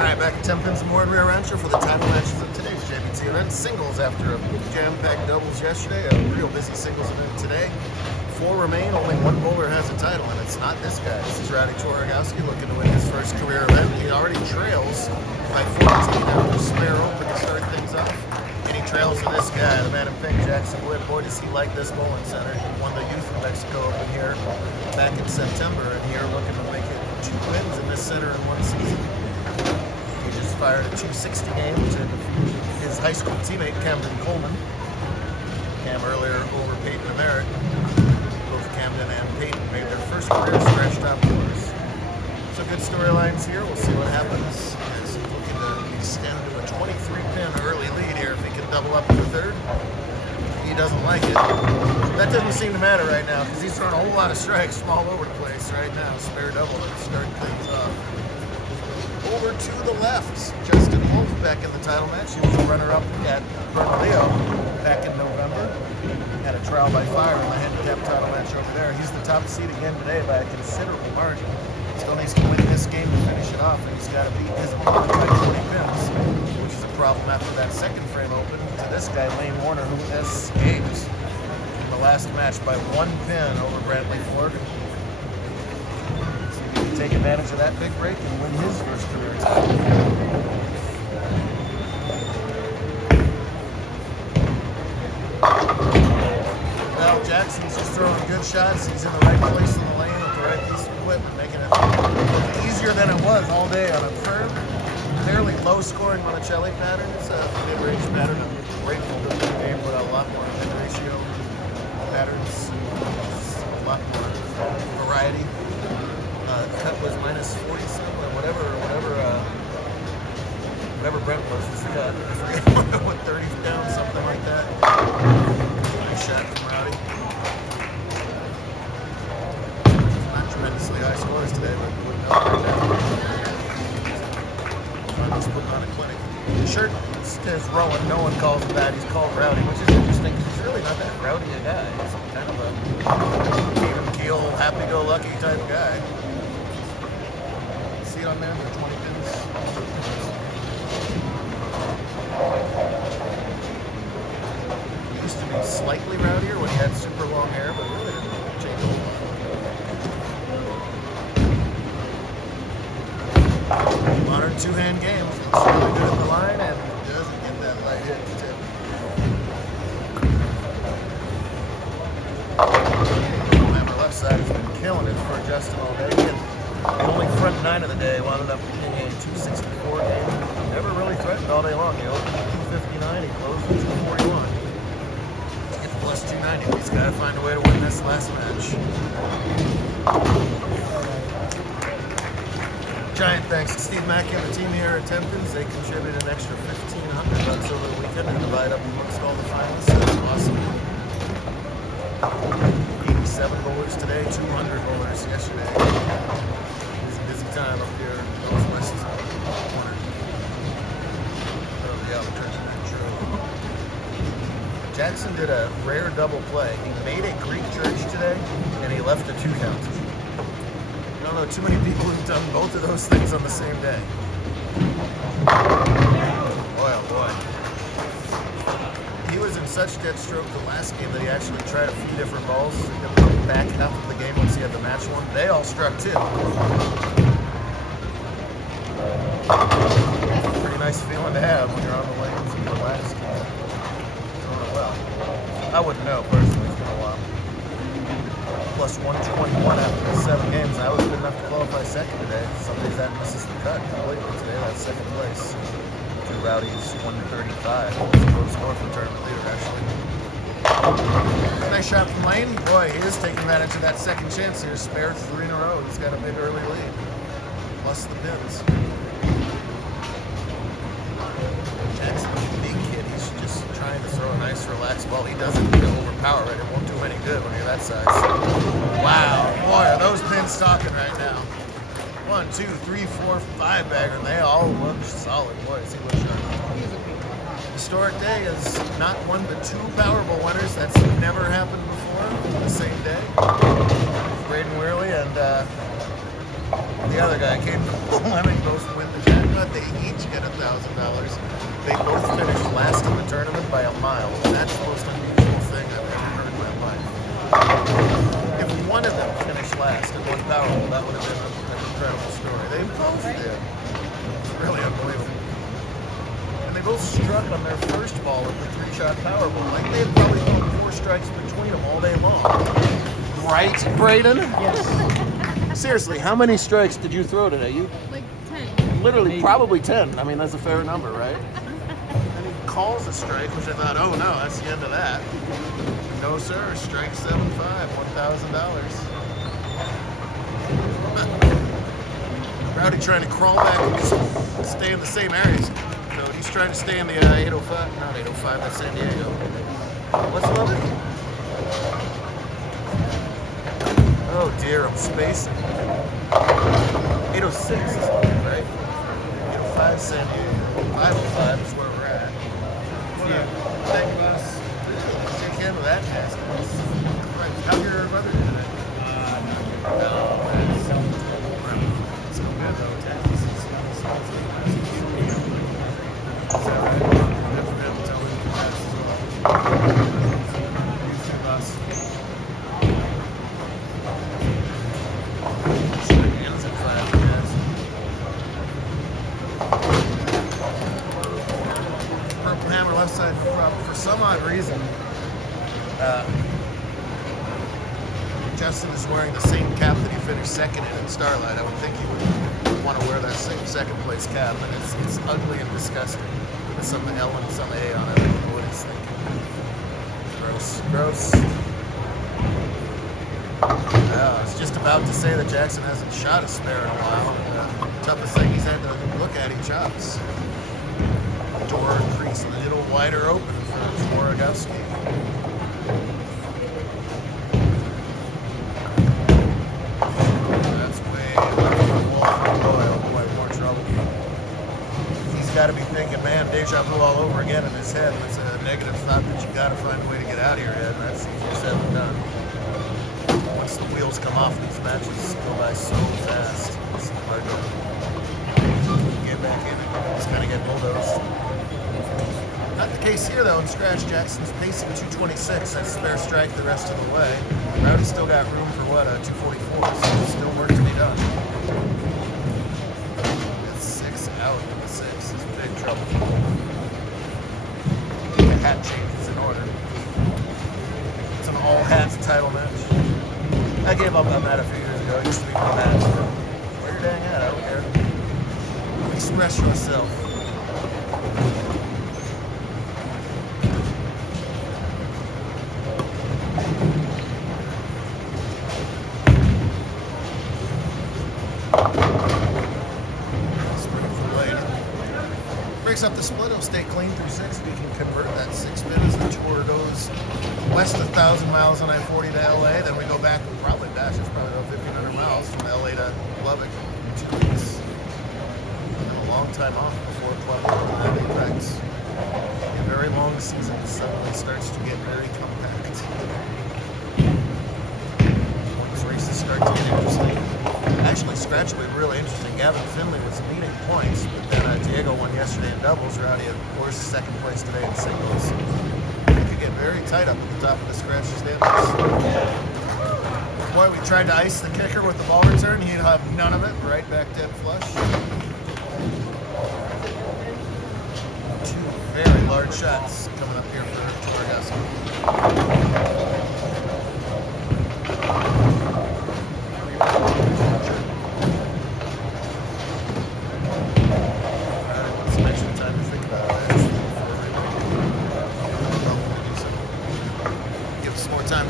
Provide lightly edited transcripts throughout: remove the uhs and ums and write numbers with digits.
Alright, back at Tenpins and Rear Rancho for the title matches of today's JBT event. Singles after a jam-packed doubles yesterday, a real busy singles event today. 4 remain, only 1 bowler has a title, and it's not this guy. This is Rowdy Chorogowski looking to win his first career event. He already trails by 14 after spare open to start things off. And he trails to this guy, the man in pink, Jackson Wood. Boy, does he like this bowling center. He won the Youth of Mexico Open here back in September, and here looking to make it 2 wins in this center in 1 season. He just fired a 260 game to defeat his high school teammate, Camden Coleman. Cam earlier over Peyton and Merritt. Both Camden and Peyton made their first career scratch top bowlers. So good storylines here. We'll see what happens. As looking to extend to a 23-pin early lead here if he can double up in the third. He doesn't like it. That doesn't seem to matter right now because he's throwing a whole lot of strikes from all over the place right now. Spare double to start things off. Over to the left, Justin Wolf back in the title match. He was a runner-up at Bernalillo back in November. Had a trial by fire in the handicap title match over there. He's the top seed again today by a considerable margin. Still needs to win this game to finish it off, and he's got to beat his opponent by 20 pins, which is a problem after that second frame open to this guy, Lane Warner, who escaped in the last match by 1 pin over Bradley Ford. Take advantage of that big break and win his first career title. Well, Jackson's just throwing good shots. He's in the right place in the lane with the right piece of equipment, making it look easier than it was all day on a firm, fairly low-scoring Monticelli pattern. It's a mid-range pattern. I'm grateful to the game with a lot more mid-ratio patterns, a lot more variety. Cut was minus 40 something, or whatever Brent was his cut. I forget what 30 down, something like that. Nice shot from Rowdy. Not tremendously high scores today, but we wouldn't know right now. He's putting on a clinic. The shirt says Rowan, no one calls him that. He's called Rowdy, which is interesting because he's really not that rowdy a guy. He's kind of a even keel, happy-go-lucky type guy. See on there for 20 pins. He used to be slightly rowdier when he had super long hair, but really didn't change a whole lot. Modern 2-hand game. Looks really good at the line and doesn't get that light hit tip. The left side has been killing it for Justin all day. The only front 9 of the day wound up being a 264 game. Never really threatened all day long. He opened at 259, he closed at 241. To get the plus 290, he's got to find a way to win this last match. Giant thanks to Steve Mackey and the team here at Tenpins. They contributed an extra $1,500 over the weekend to divide up amongst all the finalists. That's awesome. 87 bowlers today, 200 bowlers yesterday. Busy time up here in the northwest corner of the Albuquerque Metro. Jackson did a rare double play. He made a Greek church today, and he left a 2 count. I don't know too many people who've done both of those things on the same day. Boy, oh boy. He was in such dead stroke the last game that he actually tried a few different balls in the back half of the game once he had the match one. They all struck too. Pretty nice feeling to have when you're on the lanes and relaxed. Throwing it well. I wouldn't know personally, it's been a while. Plus 121 after the 7 games. I was good enough to qualify second today. Somebody's that misses the cut completely today. That's second place. Rowdy's 135. Low score for tournament leader, actually. Nice shot from Lane. Boy, he is taking advantage of that second chance here. Spare 3 in a row. He's got a big early lead. Plus the pins. Jackson's a big kid. He's just trying to throw a nice, relaxed ball. He doesn't need to overpower it. It won't do him any good when you're that size. Wow. Boy, are those pins talking right now. 1, 2, 3, 4, 5 bagger, and they all look solid. Boy, does he look sharp. Historic day is not 1 but 2 Powerball winners. That's never happened before on the same day. Braden Weirley and the other guy, Caden Lemon, both win the jackpot. They They both finished last in the tournament by a mile. That's the most unusual thing I've ever heard in my life. If one of them finished last and won Powerball, that would have been an incredible story. They both did. It's really unbelievable. And they both struck on their first ball of the 3-shot Powerball. Like they had probably thrown 4 strikes between them all day long. Right, Braden? Yes. Seriously, how many strikes did you throw today? You Like 10. literally Maybe. probably 10. I mean, that's a fair number, right? And he calls a strike, which I thought, oh no, that's the end of that. No, sir. Strike 7-5, $1,000. Rowdy trying to crawl back and just stay in the same areas. So he's trying to stay in the 805. Not 805, that's San Diego. What's the number? Oh dear, I'm spacing. 806 is right? 805 San Diego. 505 is where we're at. Yeah. Thank you, boss. Shake hand with that task. How's your weather today? No, it's so good though. Texas is smells good. Is that right? Good for him. Tell him to pass as well. You too, boss. Hands in 5, guys. Purple hammer left side, no problem. For some odd reason, Justin is wearing the same cap that he finished second in Starlight. I would think he would want to wear that same second place cap, and it's ugly and disgusting. With some L and some A on it. I don't know what he's thinking. Gross. Gross. I was just about to say that Jackson hasn't shot a spare in a while. The toughest thing he's had to look at, he chops. Door and crease a little wider open for Morogowski. That's way left of the wall for Boy. Oh boy, more trouble. He's got to be thinking, man, deja vu all over again in his head. It's a negative thought that you got to find a way to get out of your head, and that's easier said than done. Once the wheels come off, these matches go by so fast. It's hard to get back in it. Just kind of get bulldozed. Not the case here, though. In scratch, Jackson's pacing 226. That's spare strike the rest of the way. Rowdy's still got room for what, 244, so there's still work to be done. That's 6 out of the 6 is big trouble. The hat change is in order. It's an all-hats title match. I gave up on that a few years ago. It used to be my match. Where your dang at? I don't care. Express yourself. Breaks up the split, it'll stay clean through 6. We can convert that 6 spin as the tour goes west 1,000 miles on I-40 to LA. Then we go back, we'll probably dash. It's probably about 1,500 miles from LA to Lubbock in 2 weeks. And a long time off before Club World and Apex. A very long season suddenly starts to get very compact. Once races start to get interesting. Actually, scratch will be really interesting. Gavin Finley was leading points, but then Diego won yesterday in doubles. Rowdy, of course, second place today in singles. It could get very tight up at the top of the scratch standings. Boy, we tried to ice the kicker with the ball return. He'd have none of it. Right back dead flush. 2 very large shots coming up here for Morogowski.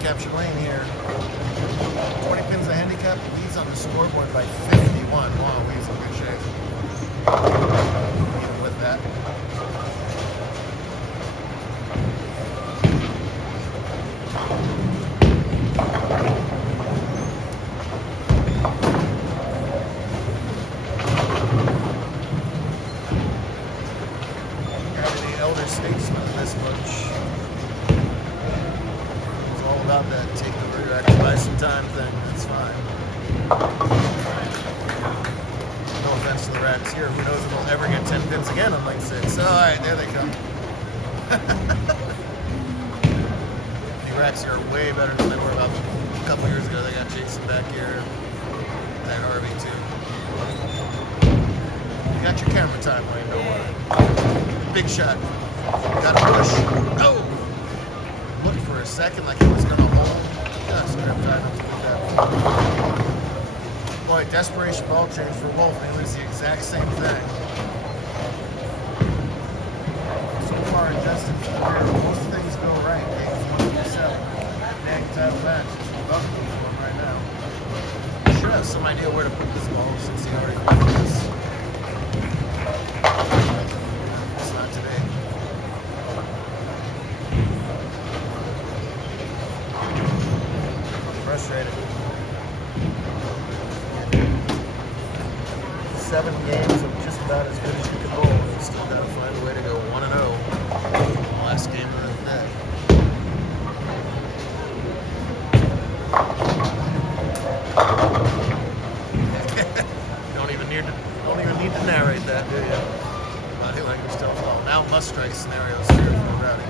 Capture lane here. 20 pins the handicap. Leads on the scoreboard by 51. Wow, he's in good shape. Even with that. Got any elder statesmen in this bunch? About that take the rear act buy some time thing. That's fine. No offense to the Rats here. Who knows if we'll ever get 10 pins again on link 6. All right, there they come. The Rats here are way better than they were about a couple years ago. They got Jason back here. That Harvey too. You got your camera time, Wayne. Don't worry. Big shot. Got a push. Oh! Looked for a second like he was going to hold. Just grabbed time to do that. Boy, desperation ball change for Wolf. He was the exact same thing. So far in Justin's career, most things go right. Games 1 to 7. Nag title match. It's bubbling for him right now. Should have some idea where to put this ball since he already won this. It's not today. Frustrated. 7 games of just about as good as you can bowl. You still got to find a way to go 1-0. Last game of the day. Don't even need to narrate that, do you? Body language tells all. Now must strike scenarios here for Rowdy.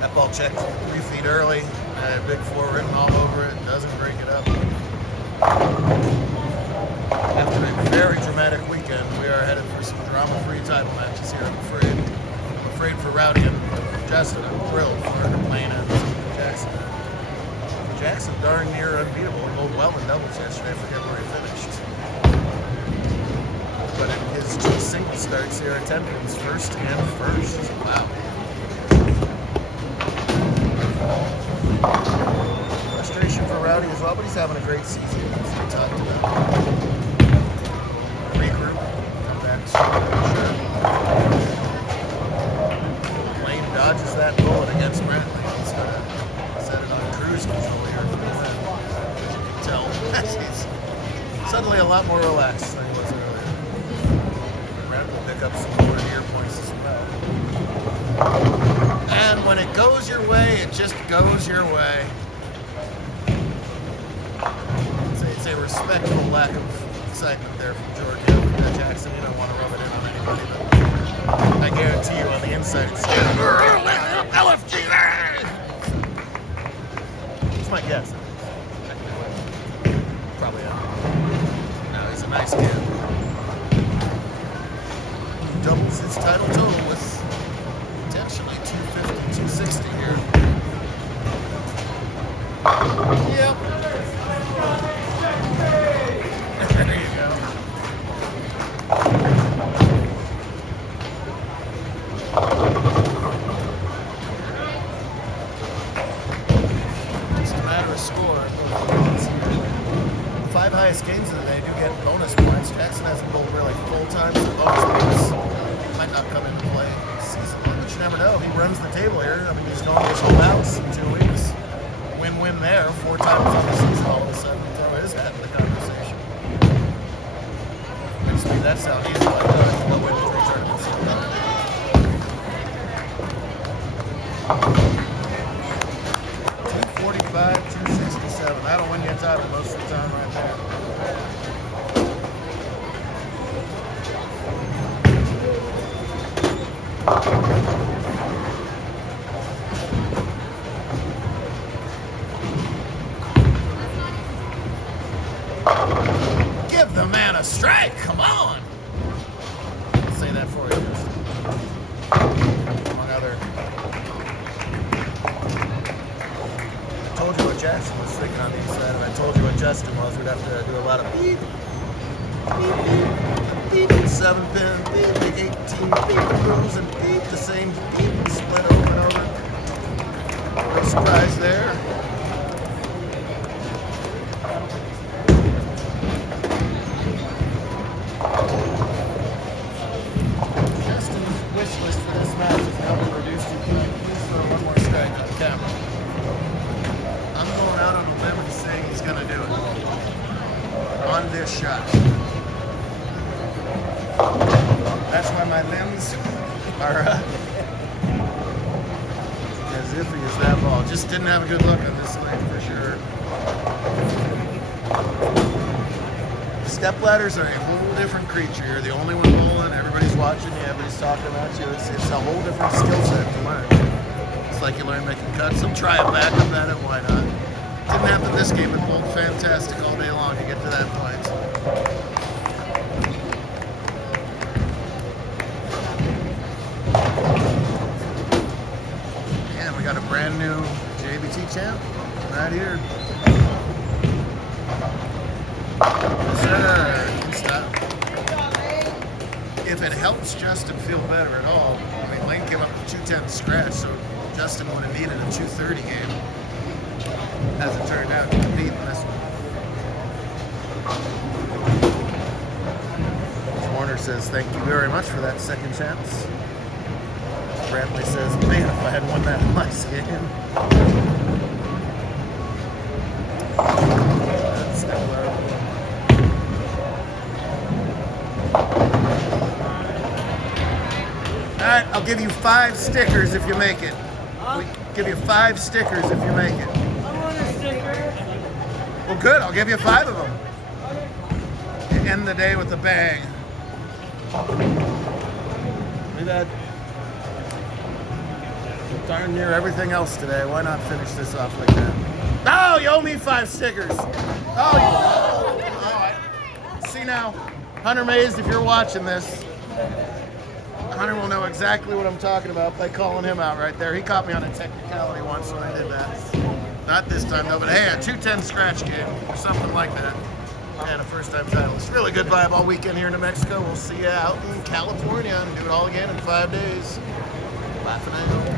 That ball checked 3 feet early. Had a big 4 written all over it. Doesn't break it up. After a very dramatic weekend, we are headed for some drama-free title matches here. I'm afraid for Rowdy and Justin. I'm thrilled for Plain and Jackson. Jackson darn near unbeatable. He bowled well in doubles yesterday. I forget where he finished. But in his 2 single starts here at Tenpins, first and first. Wow. Frustration for Rowdy as well, but he's having a great season, as we talked about. Regroup, come back sure. Plain dodges that bullet against Brantley. He's going to set it on cruise control here for the win. As you can tell, he's suddenly a lot more relaxed than he was earlier. Brantley will pick up some more near points as well. And when it goes your way, it just goes your way. It's a respectful lack of excitement there from Georgia. Jackson, you don't want to rub it in on anybody, but I guarantee you on the inside it's LFG there! It's my guess. Probably not. No, he's a nice kid. He doubles his title total with potentially 250, 260 here. Yep. There you go. Just a matter of score. 5 highest games of the day do get bonus points. Jackson hasn't bowled really full time, so bonus points might not come into play this season. But you never know. He runs the table here. I mean, he's going to his whole house in 2 weeks. Win-win there. 4 times on the season all of a sudden. Throw his hat in the conversation. Makes me that sound easy. Like, what win 3 tournaments? 245, 267. That'll win you a title most of the time right there. Give the man a strike, come on! I'll say that for you. Among other. I told you what Jackson was thinking on the inside, and I told you what Justin was. We'd have to do a lot of beep, beep, beep, beep, 7 pin, beep, big 18, beep, the moves, and beep, the same beep, split over and over. No surprise there. This shot. That's why my limbs are as iffy as that ball. Just didn't have a good look on this leg for sure. Step ladders are a whole different creature. You're the only one bowling. Everybody's watching you. Everybody's talking about you. It's a whole different skill set to learn. It's like you learn making cuts. So try a backup at it. Why not? Didn't happen this game. It bowled fantastic all day long to get to that point. And we got a brand new JBT champ right here. Sir, stop. If it helps Justin feel better at all, I mean, Lane came up with 210 scratch, so Justin would have needed a 230 game. As it turned out, to compete in this one. Warner says, thank you very much for that second chance. Bradley says, man, if I had won that last game. That's Alright, I'll give you 5 stickers if you make it. We'll give you 5 stickers if you make it. I want a sticker. Well, good. I'll give you 5 of them. End the day with a bang. We've had darn near everything else today. Why not finish this off like that? Oh, you owe me 5 stickers. Oh, you. Oh, see now, Hunter Mays, if you're watching this, Hunter will know exactly what I'm talking about by calling him out right there. He caught me on a technicality once when I did that. Not this time though, but hey, a 210 scratch game or something like that. And a first-time title. It's really good vibe all weekend here in New Mexico. We'll see you out in California and do it all again in 5 days. Bye for now.